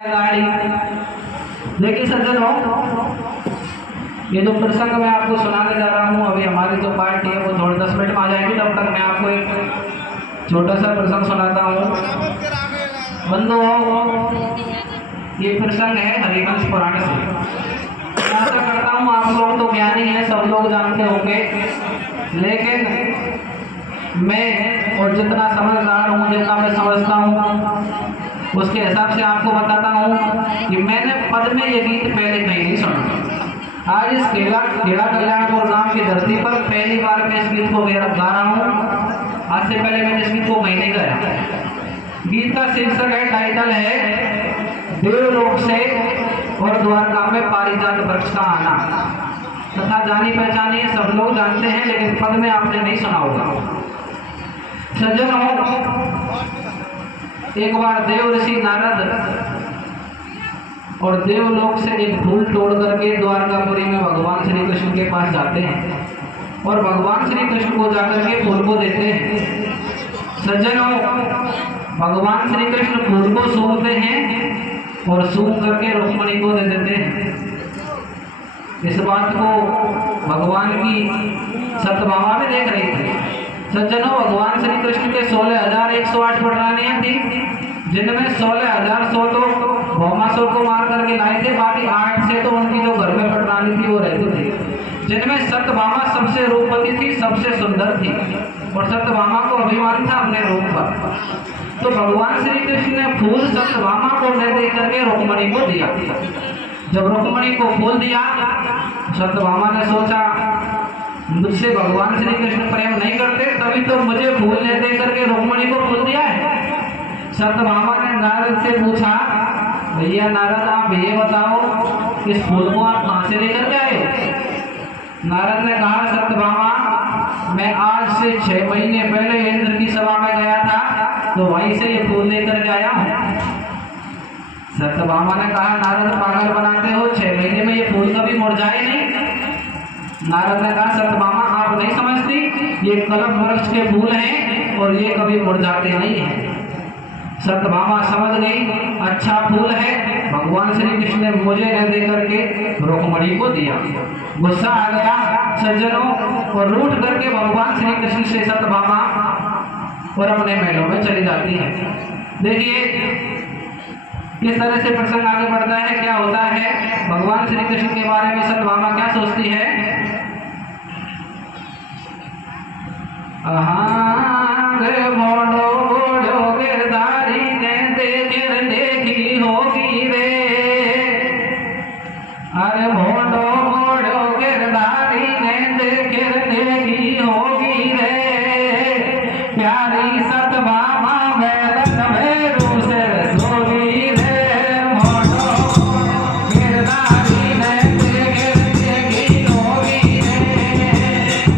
गाड़ी। देखिए सज्जनों, ये जो प्रसंग मैं आपको सुनाने जा रहा हूँ, अभी हमारी जो पार्टी है वो थोड़े 10 मिनट में आ जाएगी, तब तक मैं आपको एक छोटा सा प्रसंग सुनाता हूँ। बंधुओं, ये प्रसंग है हरिवंश पुराण से। मैं आशा करता हूँ आप लोग तो ज्ञानी हैं, सब लोग जानते होंगे, लेकिन मैं और जितना समझदार हूँ, जितना मैं समझता हूँ, उसके हिसाब से आपको बताता हूँ कि मैंने पद में ये गीत पहले कहीं नहीं सुना। आज इस खेड़ा कल्याणपुर नाम की धरती पर पहली बार मैं इस गीत को गा रहा हूँ। आज से पहले मैंने इस गीत को कहीं नहीं गाया। गीत का शीर्षक है, टाइटल है देवलोक से और द्वारका में पारिजात वृक्ष का आना। तथा जानी पहचानी है, सब लोग जानते हैं, लेकिन पद में आपने नहीं सुना होगा। सज्जनों, एक बार देव ऋषि नारद और देवलोक से एक फूल तोड़ करके द्वारकापुरी में भगवान श्री कृष्ण के पास जाते हैं और भगवान श्री कृष्ण को जाकर के फूल को देते हैं। सज्जनों, भगवान श्री कृष्ण फूल को सूंघते हैं और सूंघ करके रुक्मणी को दे देते हैं। इस बात को भगवान की सत्यभामा में देख रही थी। सज्जनों, भगवान श्री कृष्ण के 16,108 पटरानियां थी, जिनमें 16,100 तो भौमासुर को मार करके लाए थे, बाकी 8 से तो उनकी जो घर में पटरानी थी वो रहती थी, जिनमें सत्यभामा सबसे रूपवती थी, सबसे सुंदर थी और सत्यभामा को अभिमान था अपने रूप पर। तो भगवान श्री कृष्ण ने फूल सत्यभामा को न दे करके रुक्मणी को दिया। जब रुक्मणी को फूल दिया, सत्यभामा ने सोचा मुझसे भगवान श्री कृष्ण प्रेम नहीं करते, तभी तो मुझे फूल ले दे करके रुक्मणी को फूल दिया है। सत्यभामा ने नारद से पूछा, भैया नारद, आप ये बताओ इस फूल को आप कहाँ से लेकर के आए? नारद ने कहा, सत्यभामा, मैं आज से 6 महीने पहले इंद्र की सभा में गया था, तो वहीं से ये फूल लेकर के आया हूँ। सत्यभामा ने कहा, नारद पागल बनाते हो, 6 महीने में ये फूल कभी मुरझाए नहीं। नारद ने कहा, सत्यभामा, आप नहीं समझती, ये कलम वृक्ष के फूल हैं और ये कभी मुरझाते नहीं हैं। सत्यभामा समझ गई, अच्छा फूल है, भगवान श्री कृष्ण ने मुझे न दे करके रुक्मणी को दिया। गुस्सा आ गया सज्जनों, और रूठ करके भगवान श्री कृष्ण से सत्यभामा और अपने महलों में चली जाती है। देखिए किस तरह से प्रसंग आगे बढ़ता है, क्या होता है। भगवान श्री कृष्ण के बारे में सत्यभामा क्या सोचती है, गिरधारी ने देखी होगी रे, अरे भोडो भोडो गिरधारी ने देखी होगी रे, प्यारी सत्यभामा बैलन में रूसे सोगी रे, भोडो गिरधारी ने देखी होगी रे,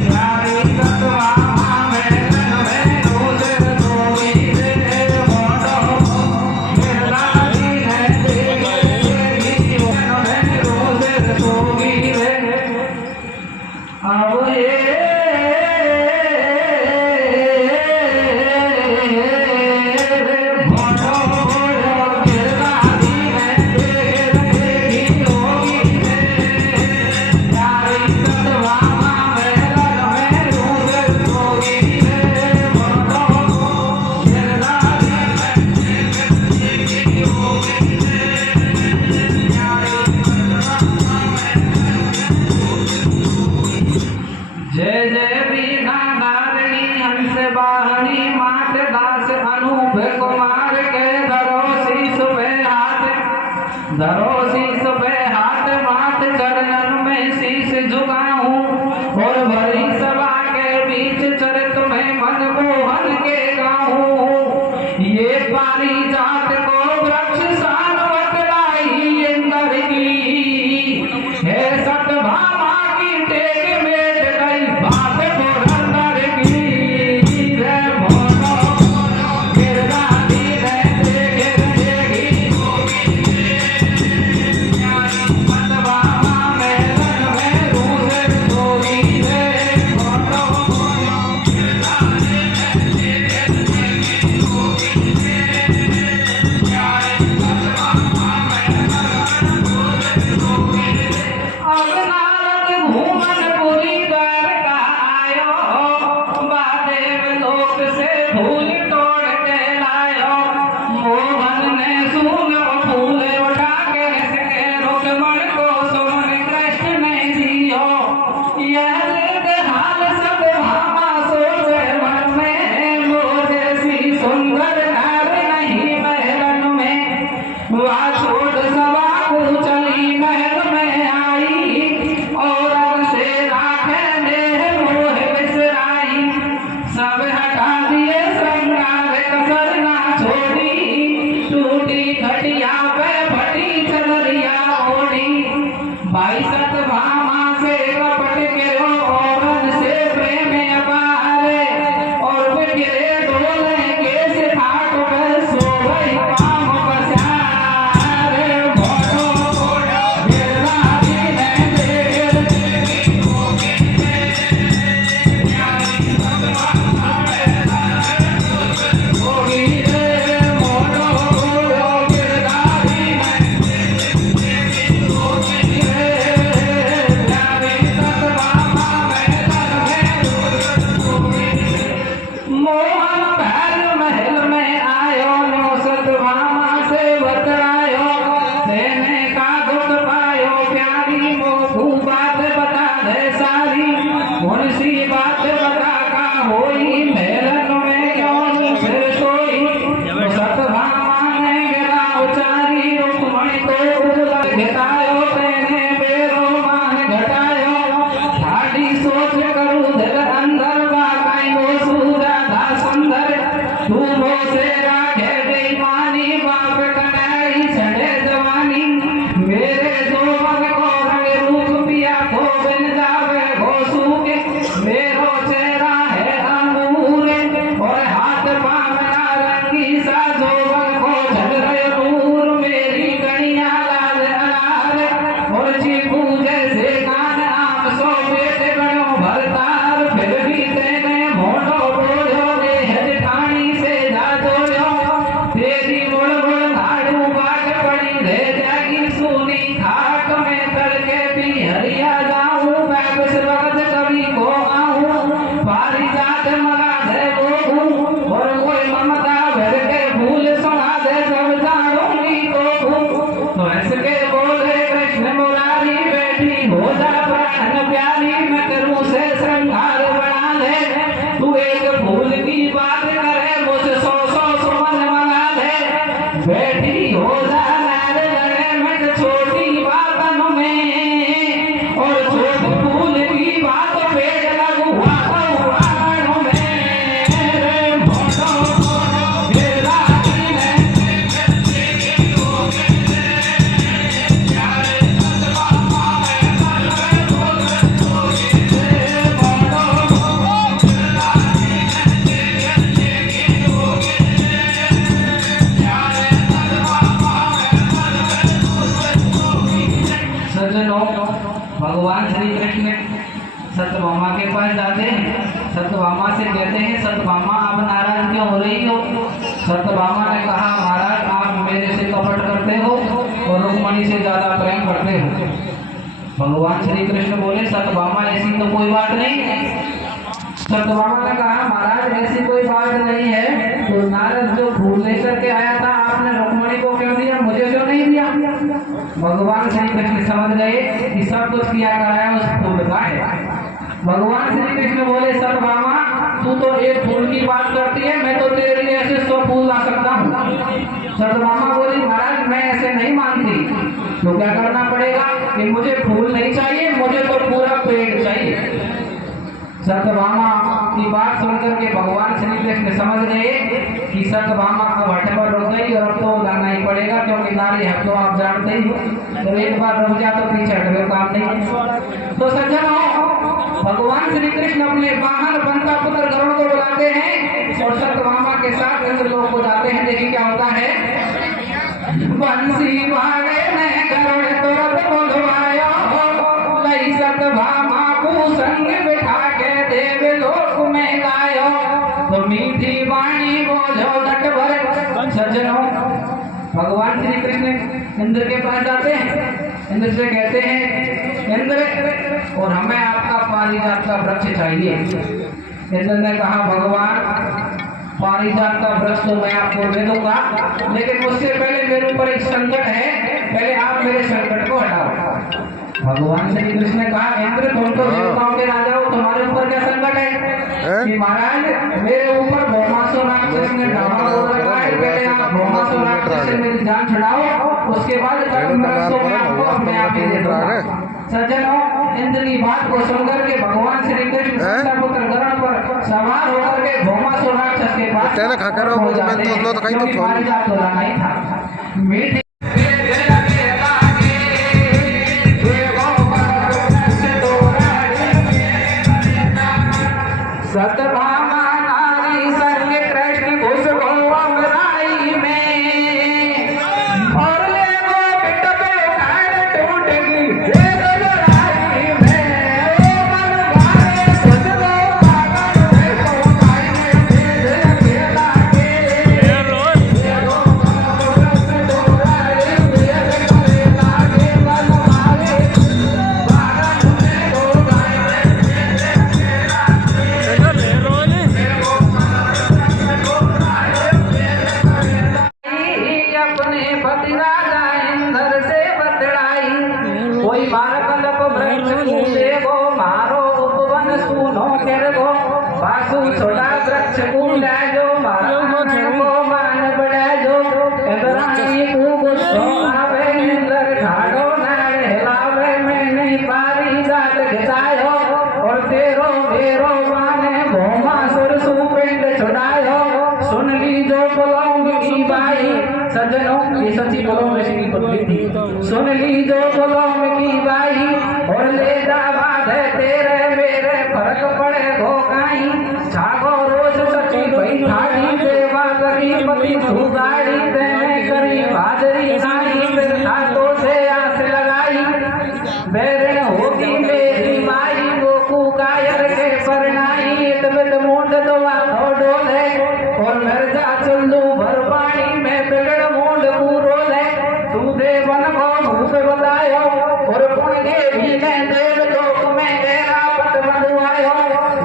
प्यारी सत्यभामा बैलन में रूसे सोगी रे, भोडो गिरधारी ने देखी रूसे सोगी रे। अब ये जय जय बीना नारणी हंस वाहनी मात दास अनूप कुमार के धरो शीस पे हाथ मात चरणन में शीस झुकाऊं, और भरी सभा के बीच चरित में मन मोहन के गाऊं, ये पारिजात को वृक्ष सान बतलाई इंद्र की, है सत्यभामा की टेक मेट गई बात पुरंदर की, रे भोलो गिरधारी ने देखी होगी रे, प्यारी वह छोड़ सवा को चली महल में आई और से राखे देह मोह बिसराई सब हटा दिए श्रृंगार कसर ना छोड़ी टूटी घटिया पे फटी चदरिया ओढ़ी भाई सतभामा से कपट गिरो औरन से प्रेम अपारे और गिरे डोले के से ठाट पे सो गई पाम पसारे घोड़ो घोड़ा गिरराजी ने देर होगी रे मोड़ो घोड़ो गिरराजी मोहन भैर महल में आयो नो सतभामा से बतरायो देने का दुख पायो प्यारी मोहू बात बता दे सारी मुंशी बात बता का होई मेलन में क्यों सिर सोई सतभामा ने गिरा उचारी रुक्मणी को उजला घटायो तेने बेरो मान घटायो ठाडी सोच करू दिल अंदर बाकाई वो सूरा धा सुंदर तूमो से राखे बेईमानी बाप कनाई चढ़े जवानी मेरे जोवन को रंग रूप पिया को बिन जावे हो सूखे मेरो चेहरा है अंगूर और हाथ पावना रंगी सा जोवन को झल रहे नूर मेरी गणिया लाल अनार और चीकू जैसे कान आम सो बेटे बनो भरतार फिर भी तेने मोटो बोलो रे हजठानी से जा जोड़ो तेरी मुड़ मुड़ नाड़ू बाट पड़ी रह जाएगी सुनी खाक में तड़के भी हरिया जाऊं मैं कुछ वक्त कभी को आऊं पारी जात मरा दे वो और कोई ममता भर के भूल सुना दे सब जानूंगी तो ऐसे के बोले कृष्ण मुरारी बैठी हो जा प्राण प्यारी मैं करूं से श्रृंगार बना ले तू एक भूल की बात करे मुझे सौ सौ सुमन मना ले बैठी हो जा नारे लड़े मैं छोटी बातन में और छोटी भूल की बात पेड़ लगू आड़ों में रे मोटो गिरराजी ने सज्जनों भगवान श्री कृष्ण सत्यभामा के पास जाते हैं सत्यभामा से कहते हैं सत्यभामा आप नाराज क्यों हो रही हो सत्यभामा ने कहा महाराज आप मेरे से कपट करते हो और रुक्मणी से ज्यादा प्रेम करते हो भगवान श्री कृष्ण बोले सत्यभामा ऐसी तो कोई बात नहीं सत्यभामा ने कहा महाराज ऐसी कोई बात नहीं है तो नारद जो फूल लेकर के आया था आपने रुक्मणी को क्यों दिया मुझे क्यों नहीं दिया भगवान श्री कृष्ण समझ गए कि सब कुछ किया कराया उस फूल का है भगवान श्री कृष्ण बोले सत्यभामा तू तो एक फूल की बात करती है मैं तो तेरे लिए ऐसे 100 फूल ला सकता हूँ सत्यभामा बोली महाराज मैं ऐसे नहीं मानती तो क्या करना पड़ेगा कि मुझे फूल नहीं चाहिए मुझे तो पूरा पेड़ चाहिए सत्यभामा की बात सुनकर के भगवान श्री कृष्ण समझ गए कि सत्यभामा अब हट पर रुक गई और अब तो जाना ही पड़ेगा क्योंकि नारी हक तो आप जानते ही तो एक बार रुक जा तो पीछे हटवे काम नहीं तो सज्जनों भगवान श्री कृष्ण अपने वाहन बंता पुत्र गरुड़ को बुलाते हैं और सत्यभामा के साथ इंद्रलोक को जाते हैं देखिए क्या होता है बंसी वाले ने गरुड़ तुरंत बुलवाया लई सत्यभामा को संग बिठा के देव लोक में लायो तो मीठी वाणी बोलो नट भर सज्जनों भगवान श्री कृष्ण इंद्र के पास जाते हैं इंद्र से कहते हैं इंद्र और हमें आपका पारिजात का वृक्ष चाहिए इंद्र ने कहा भगवान पारिजात का वृक्ष तो मैं आपको दे दूंगा लेकिन उससे पहले मेरे ऊपर एक संकट है पहले आप मेरे संकट को हटाओ भगवान श्री कृष्ण ने कहा इंद्र तुम तो देवताओं के राजा हो, तुम्हारे ऊपर क्या संकट है कि महाराज मेरे ऊपर भौमासुर राक्षस ने धावा बोल रखा है, पहले आप भौमासुर राक्षस से मेरी जान छुड़ाओ, उसके बाद मैं आपको अपने आप ही दे दूंगा। सज्जनों, इंद्र की बात को सुनकर के भगवान श्री कृष्ण पुत्र गरुड़ पर सवार होकर के भौमासुर राक्षस के पास हो जाते हैं, क्योंकि पारिजात को लाना ही था। मीठे सतभामा नारी संग कृष्ण घुस गो अमराई में, और ले गो पिट पे उखाड़ टूट गई एक लड़ाई में। ओ मन भाए घुस गो पागल देखो भाई में तेरे अकेला के ये गो परस दोराई तेरे करेला के मन भाए बारन में गो भाई में तेरे अपने पति राजा इंद्र से बतड़ाई, कोई मार कल्प वृक्ष कूदे गो मारो उपवन सुनो कर गो, बासु छोटा वृक्ष कूदा जो मारो मन को मान बढ़ा जो, इंद्राणी को गुस्सो आवे इंद्र ठाडो नाड़ हिलावे, मैं नहीं पारी दात घिसायो और तेरो मेरो माने भौमासुर सुपिंड छुड़ायो। सुन ली जो पलौंग की बाई, सज्जनों ये सच्ची पलौंग ऋषि की पत्नी थी। सुन ली जो पलौंग की बाई और ले जा बाधे तेरे मेरे फर्क पड़े गो काई, छागो रोज सच्ची भाई ठाड़ी देवा करी पति सुगाड़ी देने करी बाजरी नाई, फिर हाथों से आस लगाई बैरण होगी मेरी माई, वो कुकायर के परनाई तबित मूड दुआ डोले और मर जा चुल्लू भर पानी में बिगड़ मूड पूरो ले, तू देवन को मुँह पे बतायो और पुण्य के भी ने देव लोक में तेरा पट बंधुआयो,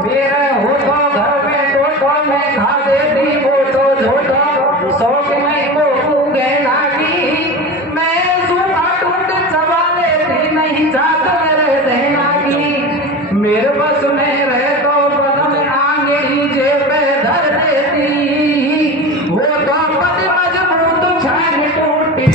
मेरे हो तो घर में टोटो में खा देती वो तो झोटो, शौक में को कूगे लागी मैं सूखा टूट चबा लेती नहीं चादर रह देना की, मेरे बस में रहे तो पदम आगे ही जेब में धर देती, वो तो पद मजबूत छान टूटी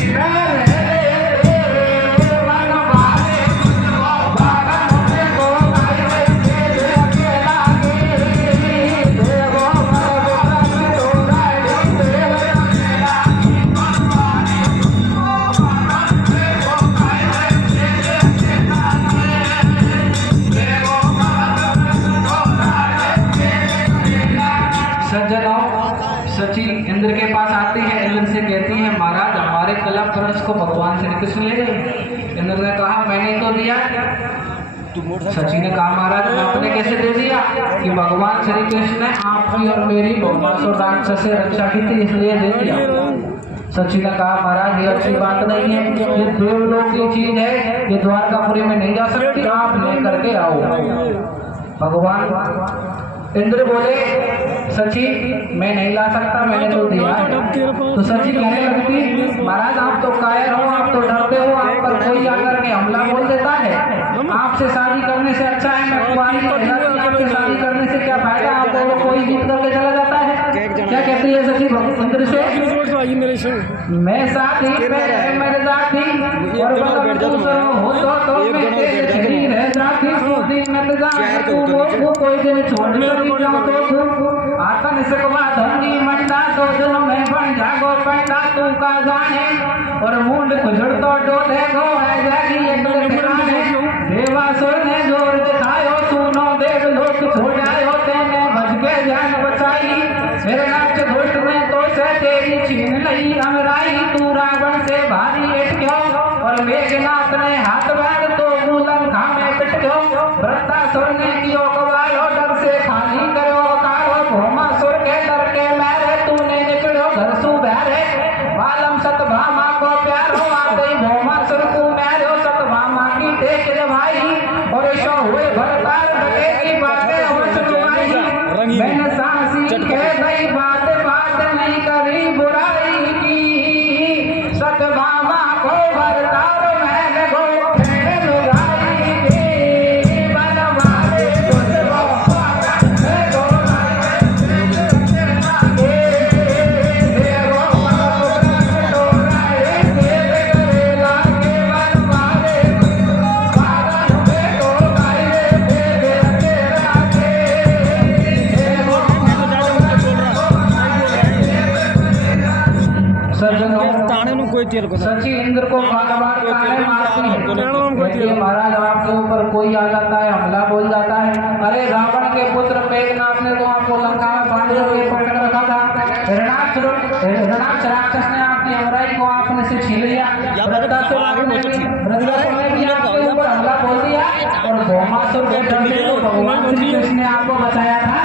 सची इंद्र के पास आती है, इंद्र से कहती है महाराज हमारे कलप तरस को भगवान श्री कृष्ण ले गए। इंद्र ने कहा मैंने तो दिया। सची ने कहा महाराज आपने कैसे दे दिया कि भगवान श्री कृष्ण ने आपकी और मेरी भौमासुर राक्षस से रक्षा की थी इसलिए दे दिया। सची ने कहा महाराज ये अच्छी बात नहीं है, ये देवलोक की चीज है, ये द्वारकापुरी में नहीं जा सकती, आप लेकर के आओ। भगवान इंद्र बोले सची मैं नहीं ला सकता, मैंने तो दिया है। तो सची कहने लगती महाराज आप तो कायर हो, आप तो डरते हो, आप पर कोई आकर के हमला बोल देता है, आपसे शादी करने से अच्छा है मैं कुंवारी आपसे शादी करने से क्या फायदा, आप दोनों कोई जीत करके चला जाता है। क्या कहती है सची इंद्र से मैं साथी मेरे साथी और हो तो मैं तेरे छड़ी रह जाती, मैं तो कोई दिन छोड़ आतन सकवा धनी मंडा तो जन्म में बन जागो पैदा तू का जाने और मुंड खुजड़ तो डोले गो है जागी एक ठिकाने, देवासुर ने जोर दिखायो सुनो देव लोक छोड़ायो, तेने भज के जान बचाई, मेरे नाच घोट में तो से तेरी छीन लई अमराई, तू रावण से भारी एट क्यों और मेघनाथ ने हाथ बांध तो मूलन खामे पिट गयो, वृत्तासुर ने कियो कवालो डर से खाली करो कारो, भौमासुर के डर के मारे तूने निकलो घर सु बहरे, बालम सतभामा को प्यारो आते भौमासुर को मारो, सतभामा की देख रे भाई और शो हुए भरतार डके की बातें हो सुनवाई, मैंने सांसी कह गई बात बात नहीं करी बुराई की, सतभामा को भरतार मैंने गो लुगाई सची इंद्र को बार बार ताने मारती है। देखिए महाराज, आपके ऊपर कोई आ जाता है, हमला बोल जाता है। अरे रावण के पुत्र मेघनाथ ने तो आपको लंका में बांध के पकड़ रखा था। हिरण्याक्ष राक्षस ने आपकी अमराई को आपने से छीन लिया। वृत्तासुर ने भी आपके ऊपर हमला बोल दिया। और भौमासुर के डर से तो भगवान श्री कृष्ण ने आपको बचाया था।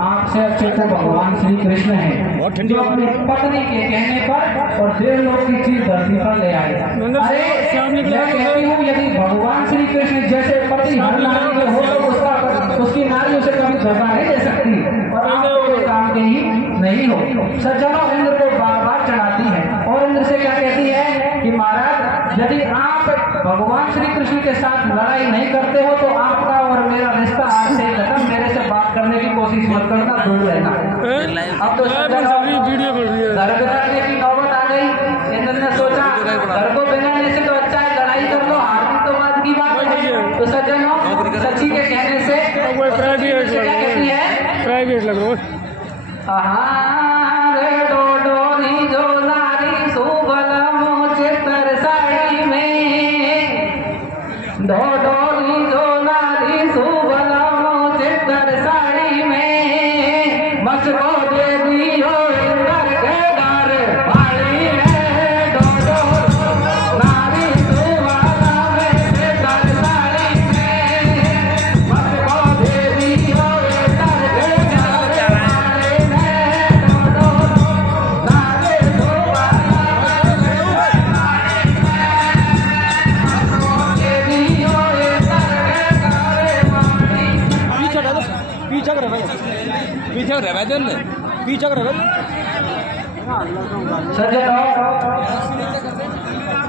आपसे अच्छे तो भगवान श्री कृष्ण है, जो अपनी पत्नी के कहने पर और देवलोक की चीज धरती पर ले आए। अरे मैं कहती हूँ, यदि भगवान श्री कृष्ण जैसे पति हर नारी के हो तो उसकी नारी उसे कभी धोखा नहीं दे सकती, और आप तो काम के ही नहीं हो। सज्जनों, इंद्र को बार बार चढ़ाती है और इंद्र से क्या कहती है कि महाराज, यदि आप भगवान श्री कृष्ण के साथ लड़ाई नहीं करते हो तो आपका और मेरा रिश्ता आज से खत्म। मेरे से बात करने की कोशिश मत करना, दूर रहना। अब तो घर बिगाड़ने की नौबत आ गई। इंद्र ने सोचा घर को बिगाड़ने से तो अच्छा है लड़ाई कर लो, हारने तो बाद की बात है। तो सज्जनों, सची के कहने से क्या कहती है, प्राइवेट लग रहा रे डोडोरी जो नारी सुबल मोचितर साड़ी में, डोडोरी जो नारी सुबल मोचितर साड़ी में, मसको दे दियो इंद्र के घर वाली में। डोडो नारी सुबल मोचितर साड़ी में, मसको दे दियो इंद्र के घर वाली में। डोडो नारी सुबल पीछा कर सज्जनों,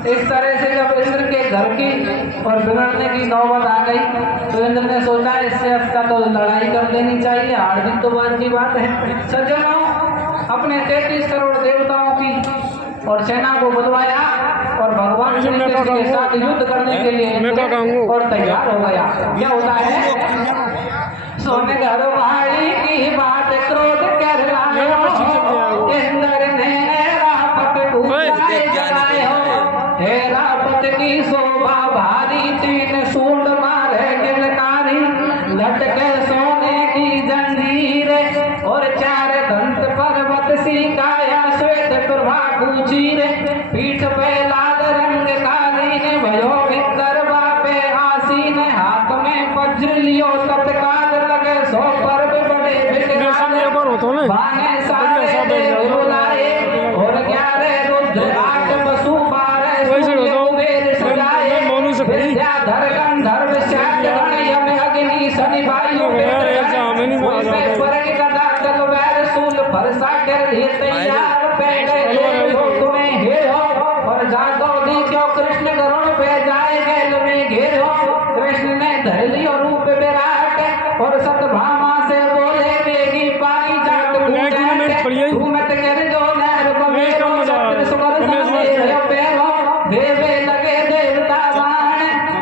इस तरह से जब इंद्र के घर की और बिगड़ने की नौबत आ गई तो इंद्र ने सोचा इससे अच्छा तो लड़ाई कर लेनी चाहिए, हार जीत तो बाद की बात है। सज्जनों, अपने 33 करोड़ देवताओं की और सेना को बुलवाया और भगवान श्री कृष्ण के साथ युद्ध करने के लिए और तैयार हो गया। क्या होता है, सोने घर भाई की बात क्रोध कर लायो, इंद्र ने रापट ऊंचाई जगायो। हे रापट की शोभा भारी, 3 सूंड मारे गिलकारी, लटके सोने की जंजीर और 4 दंत पर्वत सी काया, श्वेत प्रभा कुचीर, पीठ पे लाल रंग कालीन, भयो भीतर बापे आसीन, हाथ में वज्र लियो तत्काल, लगे 100 पर्व बड़े विकराल, बाने सारे देव बुलाए और 11 रुद्र 8 वसु 12 कुबेर सजाए, विद्याधर गंधर्व शाक्त गण यम अग्नि शनि वायु स्वर्ग गदा तलवार शूल फरसा कर लिए तैयार, पैदे लोक में हे हो और जागो दी क्यों कृष्ण गरुड़ पे जाए गैल में घेर हो। कृष्ण ने धर लियो रूप विराट और सतभामा से बोले बेगी पानी जात घूमत कर जो नर बमेरो, सत्र सुगर सामने रहो पैरो, देवे लगे देवता बाण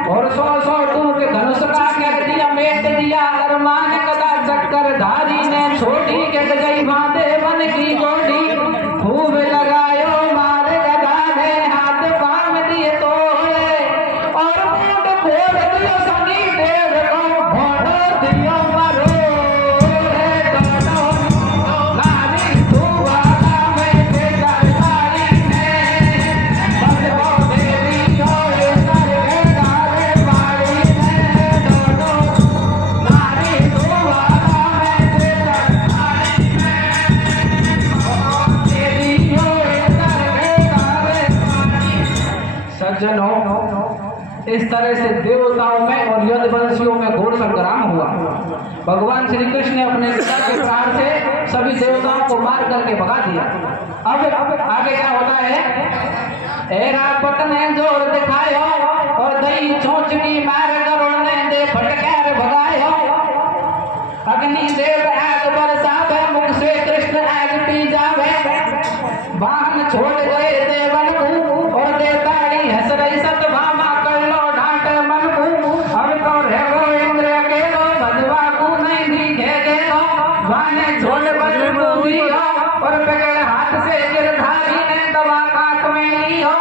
और 100 टूट धनुष का कर दिया मेट दिया अरमान, कदा चक्कर धारी ने छोटी कट गई बांधे वन की गोटी, खूब लगायो मार गदा ने हाथ पाम दिए तोड़े और मुंड फोड़ दियो सनी देव को भोड़ दियो मारो। नारी सुवाला में बेटा सारी ने बसो देवी और सर के डाले बाड़ी ने, डोडो नारी सुवाला में बेटा सारी ने, देवी और सर के डाले बाड़ी। सज्जनों, इस तरह से देवताओं में और यदुवंशियों में घोर संग्राम हुआ। भगवान श्री कृष्ण ने अपने गदा के प्रहार से सभी देवताओं को मार करके भगा दिया। अब आगे क्या होता है, हे रापट ने जोर दिखायो और दही चोंच की मार गरुड़ ने दे फटकार भगायो, अग्नि देव आग बरसावे, मुख से कृष्ण आग पी जावे, वाहन छोड़ गए देवन को और देवताड़ी हंस रही सतभामा, कर लो डांट मन को, अब तो रहो इंद्र अकेलो, भजवा को नहीं दिखे गेलो, वाने छोड़ बजू दियो और पकड़ हाथ से गिरधारी ने दवा काट में लियो,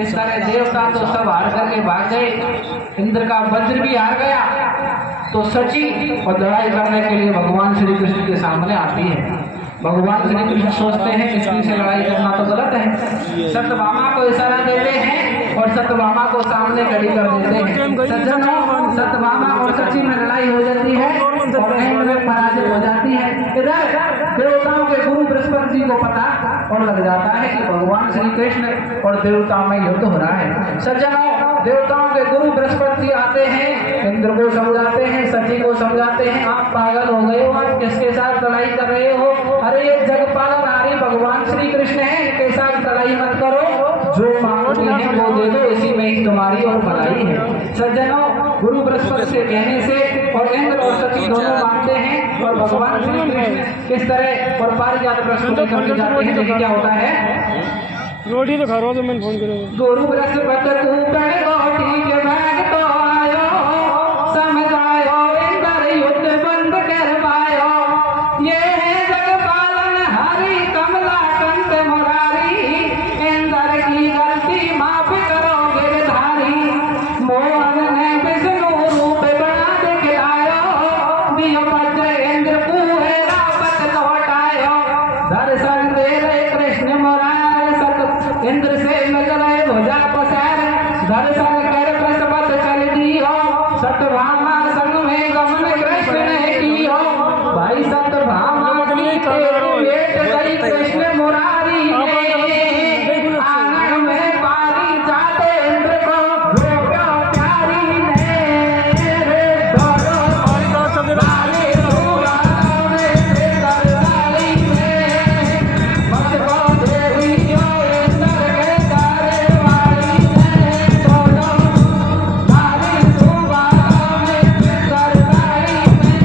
इस तरह देवता तो सब हार करके भाग गए, इंद्र का वज्र भी हार गया। तो सची और लड़ाई करने के लिए भगवान श्री कृष्ण के सामने आती है। भगवान श्री कृष्ण सोचते हैं स्त्री से लड़ाई करना तो गलत है, सत्यभामा को इशारा देते हैं और सत्यभामा को सामने खड़ी कर देते हैं। सज्जनों, सत्यभामा और सची में लड़ाई हो जाती है और एंड में पराजित हो जाती है। इधर देवताओं के गुरु बृहस्पति जी को पता और लग जाता है कि भगवान श्री कृष्ण और देवताओं में युद्ध हो रहा है। सज्जनों, देवताओं के गुरु बृहस्पति जी आते हैं, इंद्र को समझाते हैं, सची को समझाते हैं, आप पागल हो गए हो, आप किसके साथ लड़ाई कर रहे हो? अरे ये जगपालनहारी भगवान श्री कृष्ण है, इनके साथ लड़ाई मत करो, जो मांगते हैं वो दे दो, इसी में ही तुम्हारी और भलाई है। सज्जनों, गुरु बृहस्पति से कहने से और इंद्र और सची दोनों मानते हैं और भगवान श्री कृष्ण किस तरह और पारिजात प्रश्न लेकर के जाते हैं। देखिए क्या होता है। रोटी तो खा रहा तो मैंने फोन करेगा। गुरु बृहस्पति तू कण रोटी के बैग तो आयो, समझायो इंद्र युद्ध बंद करवायो, ये है जगपालनहारी कमला कंठ मुरारी, इंद्र की गलती माफ करो गिरधारी, मोहन ने विष्णु रूप बना दिखलायो, दियो वज्र इंद्र पूरे रावत लौटायो, दर्शन दे रहे कृष्ण मुरारी, सत इंद्र से मिल रहे भुजा पसार, दर्शन कर बृहस्पति चल दियो, सत्यभामा संग में गमन कृष्ण ने कियो, भाई सत्यभामा की भेंट गई कृष्ण मुरारी ने, आंगन में पारी जाते इंद्र को गोप्यो प्यारी ने, रे दोनों लाले दूरा में दरबारी ने, मुझको देवियो इंद्र के तारे वाली ने, दोनों लाले दूरा में दरबारी ने,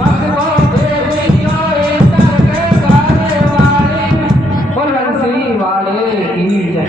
मुझको देवियो इंद्र के तारे वाली ने। बोल बंसी वाले की जय।